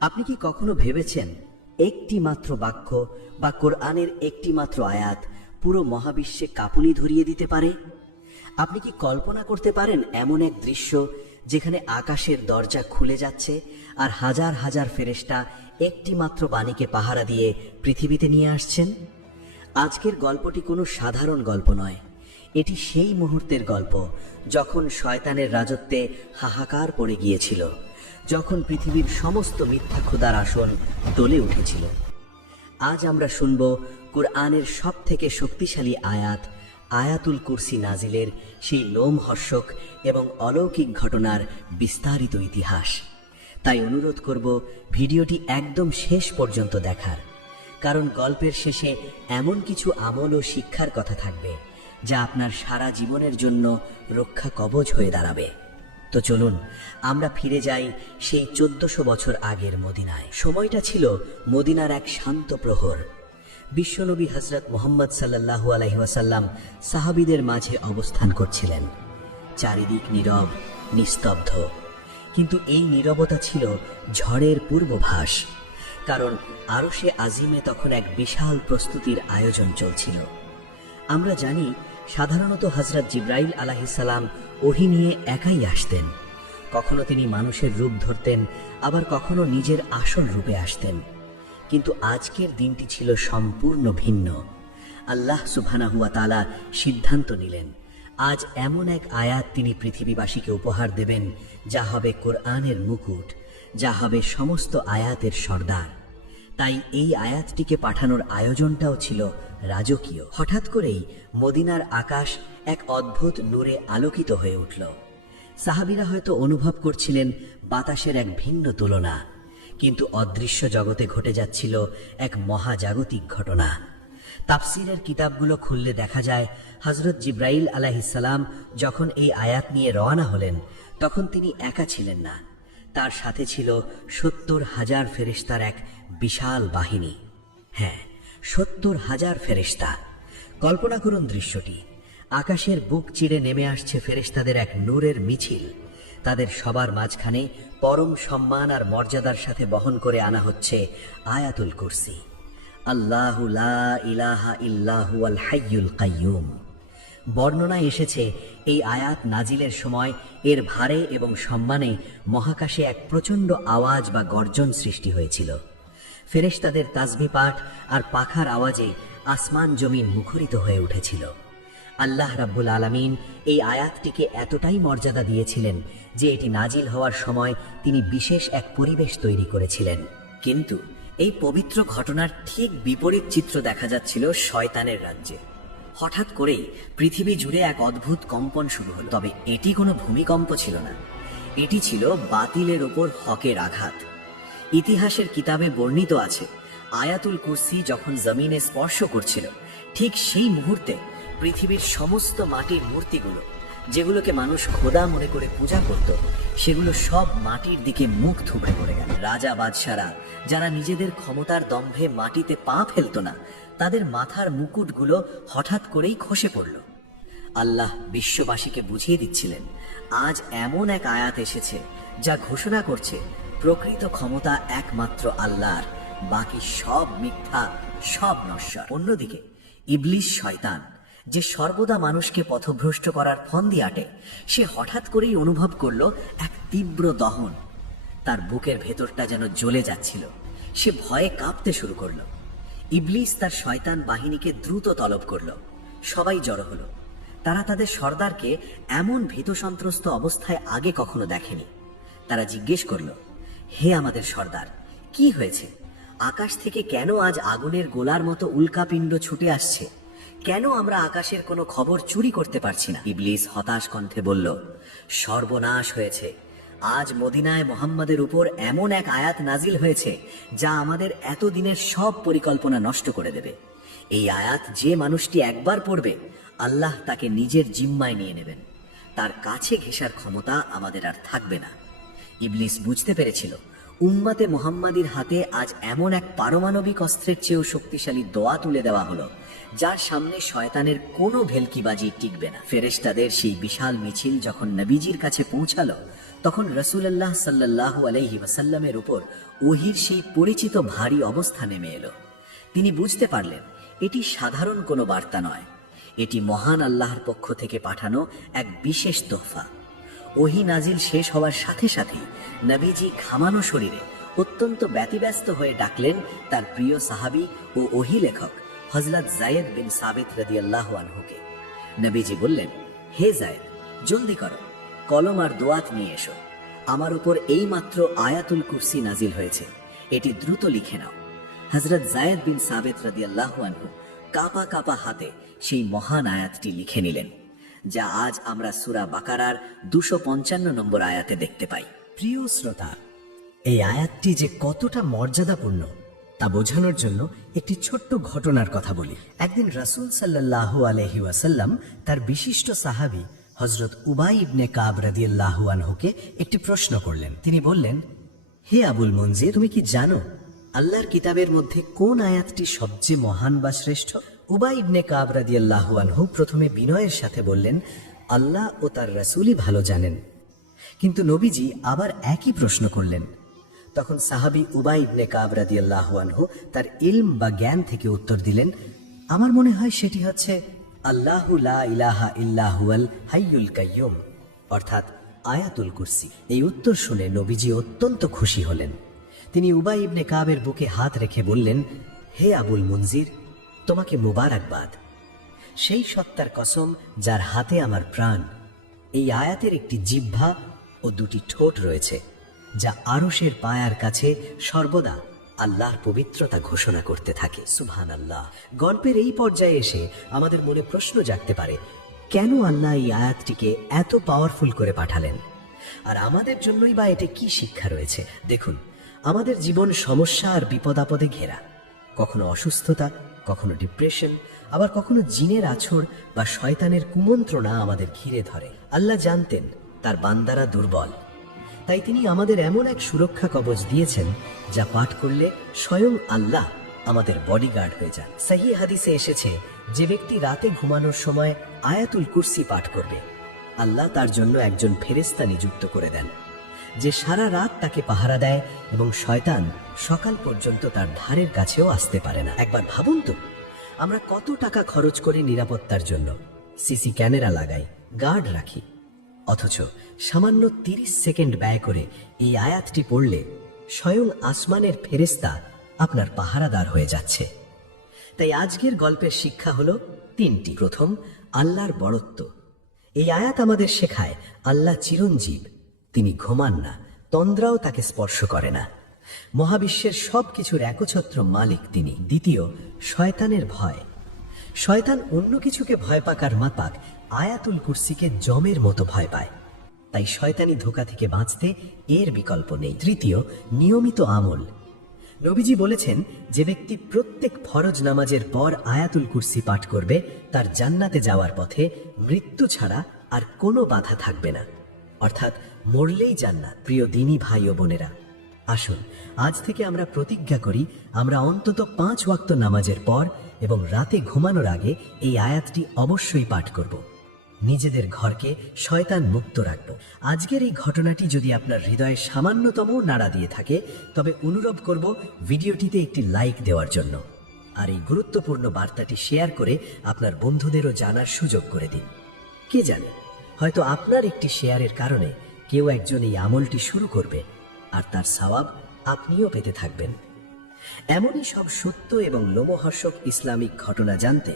আপনি কি কখনো ভেবেছেন একটি মাত্র বাক্য বা কোরআনের একটি মাত্র আয়াত পুরো মহাবিশ্বে কাঁপুনি ধরিয়ে দিতে পারে? আপনি কি কল্পনা করতে পারেন এমন এক দৃশ্য যেখানে আকাশের দরজা খুলে যাচ্ছে আর হাজার হাজার ফেরেশতা একটি মাত্র বাণীকে পাহারা দিয়ে পৃথিবীতে নিয়ে আসছেন? আজকের গল্পটি কোনো সাধারণ গল্প নয়। এটি সেই মুহূর্তের গল্প যখন শয়তানের রাজত্বে হাহাকার পড়ে গিয়েছিল। যখন পৃথিবীর সমস্ত মিথ্যা খোদার আসন টলে উঠেছিল। আজ আমরা শুনব কুরআনের সব থেকে শক্তিশালী আয়াত, আয়াতুল কুরসি নাজিলের সেই লোমহর্ষক এবং অলৌকিক ঘটনার বিস্তারিত ইতিহাস। তাই অনুরোধ করব ভিডিওটি একদম শেষ পর্যন্ত দেখার, কারণ গল্পের শেষে এমন কিছু আমল ও শিক্ষার কথা থাকবে, যা আপনার সারা জীবনের জন্য রক্ষা কবচ হয়ে দাঁড়াবে। তো চলুন, আমরা ফিরে যাই সেই চোদ্দশো বছর আগের মদিনায়। সময়টা ছিল মদিনার এক শান্ত প্রহর। বিশ্বনবী হজরত মোহাম্মদ সাল্লাহু আলহিহাসাল্লাম সাহাবিদের মাঝে অবস্থান করছিলেন। চারিদিক নীরব, নিস্তব্ধ। কিন্তু এই নীরবতা ছিল ঝড়ের পূর্বভাস, কারণ আরও সে আজিমে তখন এক বিশাল প্রস্তুতির আয়োজন চলছিল। আমরা জানি সাধারণত হজরত জিব্রাইল আলাহিসাল্লাম ওহি নিয়ে একাই আসতেন। কখনো তিনি মানুষের রূপ ধরতেন, আবার কখনো নিজের আসল রূপে আসতেন। কিন্তু আজকের দিনটি ছিল সম্পূর্ণ ভিন্ন। আল্লাহ সুবহানাহুয়া তালা সিদ্ধান্ত নিলেন, আজ এমন এক আয়াত তিনি পৃথিবীবাসীকে উপহার দেবেন, যা হবে কোরআনের মুকুট, যা হবে সমস্ত আয়াতের সর্দার। তাই এই আয়াতটিকে পাঠানোর আয়োজনটাও ছিল রাজকীয়। হঠাৎ করেই মদিনার আকাশ এক অদ্ভুত নূরে আলোকিত হয়ে উঠল। সাহাবিরা হয়তো অনুভব করছিলেন বাতাসের এক ভিন্ন তুলনা, কিন্তু অদৃশ্য জগতে ঘটে যাচ্ছিল এক মহাজাগতিক ঘটনা। তাফসিরের কিতাবগুলো খুললে দেখা যায় হজরত জিব্রাইল আলাহিসাল্লাম যখন এই আয়াত নিয়ে রওনা হলেন, তখন তিনি একা ছিলেন না। তার সাথে ছিল সত্তর হাজার ফেরেশতার এক বিশাল বাহিনী। হ্যাঁ সত্তর হাজার ফেরেশতা। কল্পনা করুন দৃশ্যটি। আকাশের বুক চিড়ে নেমে আসছে ফেরেশতাদের এক নূরের মিছিল। তাদের সবার মাঝখানে পরম সম্মান আর মর্যাদার সাথে বহন করে আনা হচ্ছে আয়াতুল কুরসি। আল্লাহু ইলাহা ইল্লাহু আল হাইয়ুল কাইয়ুম। বর্ণনায় এসেছে এই আয়াত নাজিলের সময় এর ভারে এবং সম্মানে মহাকাশে এক প্রচণ্ড আওয়াজ বা গর্জন সৃষ্টি হয়েছিল। ফেরেশতাদের তাজবি পাঠ আর পাখার আওয়াজে আসমান জমিন মুখরিত হয়ে উঠেছিল। আল্লাহ রাব্বুল আলামিন এই আয়াতটিকে এতটাই মর্যাদা দিয়েছিলেন যে এটি নাজিল হওয়ার সময় তিনি বিশেষ এক পরিবেশ তৈরি করেছিলেন। কিন্তু এই পবিত্র ঘটনার ঠিক বিপরীত চিত্র দেখা যাচ্ছিল শয়তানের রাজ্যে। হঠাৎ করেই পৃথিবী জুড়ে এক অদ্ভুত কম্পন শুরু হলো। তবে এটি কোনো ভূমিকম্প ছিল না। এটি ছিল বাতিলের ওপর হকের আঘাত। ইতিহাসের কিতাবে বর্ণিত আছে, আয়াতুল কুরসি যখন জমিনে স্পর্শ করছিল, ঠিক সেই মুহূর্তে পৃথিবীর সমস্ত মাটির মূর্তিগুলো, যেগুলোকে মানুষ খোদা মনে করে পূজা করত, সেগুলো সব মাটির দিকে মুখ থুবড়ে পড়ে গেল। রাজা বাদশারা, যারা নিজেদের ক্ষমতার দম্ভে মাটিতে পা ফেলতো না তাদের মাথার মুকুটগুলো হঠাৎ করেই খসে পড়ল। আল্লাহ বিশ্ববাসীকে বুঝিয়ে দিচ্ছিলেন, আজ এমন এক আয়াত এসেছে যা ঘোষণা করছে, প্রকৃত ক্ষমতা একমাত্র আল্লাহর, বাকি সব মিথ্যা, সব নশ্বর। অন্যদিকে ইবলিশ শয়তান, যে সর্বদা মানুষকে পথভ্রষ্ট করার ফন্দি আটে, সে হঠাৎ করেই অনুভব করল এক তীব্র দহন। তার বুকের ভেতরটা যেন জ্বলে যাচ্ছিল। সে ভয়ে কাঁপতে শুরু করল। ইবলিস তার শয়তান বাহিনীকে দ্রুত তলব করল। সবাই জড়ো হলো। তারা তাদের সর্দারকে এমন ভীত সন্ত্রস্ত অবস্থায় আগে কখনো দেখেনি। তারা জিজ্ঞেস করল, হে আমাদের সর্দার, কি হয়েছে? আকাশ থেকে কেন আজ আগুনের গোলার মতো উল্কাপিণ্ড ছুটে আসছে? কেন আমরা আকাশের কোনো খবর চুরি করতে পারছি না? ইবলিস হতাশ কণ্ঠে বলল, সর্বনাশ হয়েছে। আজ মদিনায় মোহাম্মদের উপর এমন এক আয়াত নাজিল হয়েছে, যা আমাদের এতদিনের সব পরিকল্পনা নষ্ট করে দেবে। এই আয়াত যে মানুষটি একবার পড়বে, আল্লাহ তাকে নিজের জিম্মায় নিয়ে নেবেন। তার কাছে ঘেঁষার ক্ষমতা আমাদের আর থাকবে না। ইবলিস বুঝতে পেরেছিল, উম্মাতে মোহাম্মাদির হাতে আজ এমন এক পারমাণবিক অস্ত্রের চেয়েও শক্তিশালী দোয়া তুলে দেওয়া হলো, যার সামনে শয়তানের কোনো ভেলকিবাজি টিকবে না। ফেরেশতাদের সেই বিশাল মিছিল যখন নবীজির কাছে পৌঁছালো তখন রসুল্লাহ সাল্লাহ আলহি ওয়াসাল্লামের উপর ওহির সেই পরিচিত ভারী অবস্থা নেমে এলো। তিনি বুঝতে পারলেন, এটি সাধারণ কোনো বার্তা নয়। এটি মহান আল্লাহর পক্ষ থেকে পাঠানো এক বিশেষ তোহফা। ওহি নাজিল শেষ হওয়ার সাথে সাথে নবীজি ঘামানো শরীরে অত্যন্ত ব্যতিব্যস্ত হয়ে ডাকলেন তার প্রিয় সাহাবি ও ওহি লেখক হজরত জায়েদ বিন সাবিত রদিয়াল্লাহ আনহুকে। নবীজি বললেন, হে জায়েদ জলদি করো। কলম আর দোয়াত নিয়ে এসো। আমার উপর এইমাত্র আয়াতুল কুরসি নাজিল হয়েছে। এটি দ্রুত লিখে নাও। হজরত জায়েদ বিন সাবেত রদিয়াল্লাহ আনহু কাপা কাপা হাতে সেই মহান আয়াতটি লিখে নিলেন, যা আজ আমরা সুরা বাকারার দুশো পঞ্চান্ন নম্বর আয়াতে দেখতে পাই। প্রিয় শ্রোতা, এই আয়াতটি যে কতটা মর্যাদাপূর্ণ, তা বোঝানোর জন্য একটি ছোট্ট ঘটনার কথা বলি। একদিন রাসূল সাল্লাহ আলহি ওয়াসাল্লাম তার বিশিষ্ট সাহাবি হজরত উবাই ইবনে কাব রাদিয়াল্লাহু আনহুকে একটি প্রশ্ন করলেন। তিনি বললেন, হে আবুল মঞ্জির তুমি কি জানো আল্লাহর কিতাবের মধ্যে কোন আয়াতটি সবচেয়ে মহান বা শ্রেষ্ঠ? উবাই ইবনে কাব রাদিয়াল্লাহু আনহু প্রথমে বিনয়ের সাথে বললেন, আল্লাহ ও তার রাসূলই ভালো জানেন। কিন্তু নবীজি আবার একই প্রশ্ন করলেন। তখন সাহাবি উবাই ইবনে কাব রাদিয়াল্লাহু আনহু তার ইলম বা জ্ঞান থেকে উত্তর দিলেন, আমার মনে হয় সেটি হচ্ছে আল্লাহু ইলাহা ইল্লাহুয়াল হাইয়ুল কাইয়ুম। অর্থাৎ আয়াতুল কুরসি। এই উত্তর শুনে নবীজি অত্যন্ত খুশি হলেন। তিনি উবাই ইবনে কাবের বুকে হাত রেখে বললেন, হে আবুল মুনজির, তোমাকে মুবারকবাদ। সেই সত্তার কসম যার হাতে আমার প্রাণ, এই আয়াতের একটি জিহ্বা ও দুটি ঠোঁট রয়েছে, যা আরশের পায়ার কাছে সর্বদা আল্লাহর পবিত্রতা ঘোষণা করতে থাকে। সুবহান আল্লাহ গল্পের এই পর্যায়ে এসে আমাদের মনে প্রশ্ন জাগতে পারে, কেন আল্লাহ এই আয়াতটিকে এত পাওয়ারফুল করে পাঠালেন? আর আমাদের জন্যই বা এতে কি শিক্ষা রয়েছে? দেখুন, আমাদের জীবন সমস্যা আর বিপদ আপদে ঘেরা। কখনো অসুস্থতা, কখনো ডিপ্রেশন আবার কখনো জিনের আছড় বা শয়তানের কুমন্ত্রণা আমাদের ঘিরে ধরে। আল্লাহ জানতেন, তার বান্দারা দুর্বল। তাই তিনি আমাদের এমন এক সুরক্ষা কবচ দিয়েছেন, যা পাঠ করলে স্বয়ং আল্লাহ আমাদের বডিগার্ড হয়ে যান। সাহি হাদিসে এসেছে, যে ব্যক্তি রাতে ঘুমানোর সময় আয়াতুল কুরসি পাঠ করবে, আল্লাহ তার জন্য একজন ফেরেস্তা নিযুক্ত করে দেন, যে সারা রাত তাকে পাহারা দেয় এবং শয়তান সকাল পর্যন্ত তার ধারের কাছেও আসতে পারে না। একবার ভাবুন তো, আমরা কত টাকা খরচ করি নিরাপত্তার জন্য? সিসি ক্যামেরা লাগাই, গার্ড রাখি অথচ সামান্য তিরিশ সেকেন্ড ব্যয় করে এই আয়াতটি পড়লে স্বয়ং আসমানের ফেরেস্তা আপনার পাহারাদার হয়ে যাচ্ছে। তাই আজকের গল্পের শিক্ষা হলো তিনটি। প্রথম, আল্লাহর বড়ত্ব। এই আয়াত আমাদের শেখায় আল্লাহ চিরঞ্জীব, তিনি ঘুমান না, তন্দ্রাও তাকে স্পর্শ করে না। মহাবিশ্বের সব কিছুর একছত্র মালিক তিনি, দ্বিতীয়, শয়তানের ভয়। শয়তান অন্য কিছুকে ভয় পাক আর মাপাক আয়াতুল কুরসিকে জমের মতো ভয় পায়। তাই শয়তানি ধোকা থেকে বাঁচতে এর বিকল্প নেই। তৃতীয়, নিয়মিত আমল। নবীজি বলেছেন, যে ব্যক্তি প্রত্যেক ফরজ নামাজের পর আয়াতুল কুরসি পাঠ করবে, তার জান্নাতে যাওয়ার পথে মৃত্যু ছাড়া আর কোনো বাধা থাকবে না। অর্থাৎ মরলেই জান্নাত, প্রিয় দিনী ভাই ও বোনেরা। আসুন, আজ থেকে আমরা প্রতিজ্ঞা করি, আমরা অন্তত পাঁচ ওয়াক্ত নামাজের পর এবং রাতে ঘুমানোর আগে এই আয়াতটি অবশ্যই পাঠ করব। নিজেদের ঘরকে শয়তান মুক্ত রাখব। আজকের এই ঘটনাটি যদি আপনার হৃদয়ে সামান্যতম নাড়া দিয়ে থাকে, তবে অনুরোধ করব ভিডিওটিতে একটি লাইক দেওয়ার জন্য। আর এই গুরুত্বপূর্ণ বার্তাটি শেয়ার করে আপনার বন্ধুদেরও জানার সুযোগ করে দিন। কে জানে, হয়তো আপনার একটি শেয়ারের কারণে কেউ একজন এই আমলটি শুরু করবে। আর তার সওয়াব আপনিও পেতে থাকবেন। এমনই সব সত্য এবং লোমহর্ষক ইসলামিক ঘটনা জানতে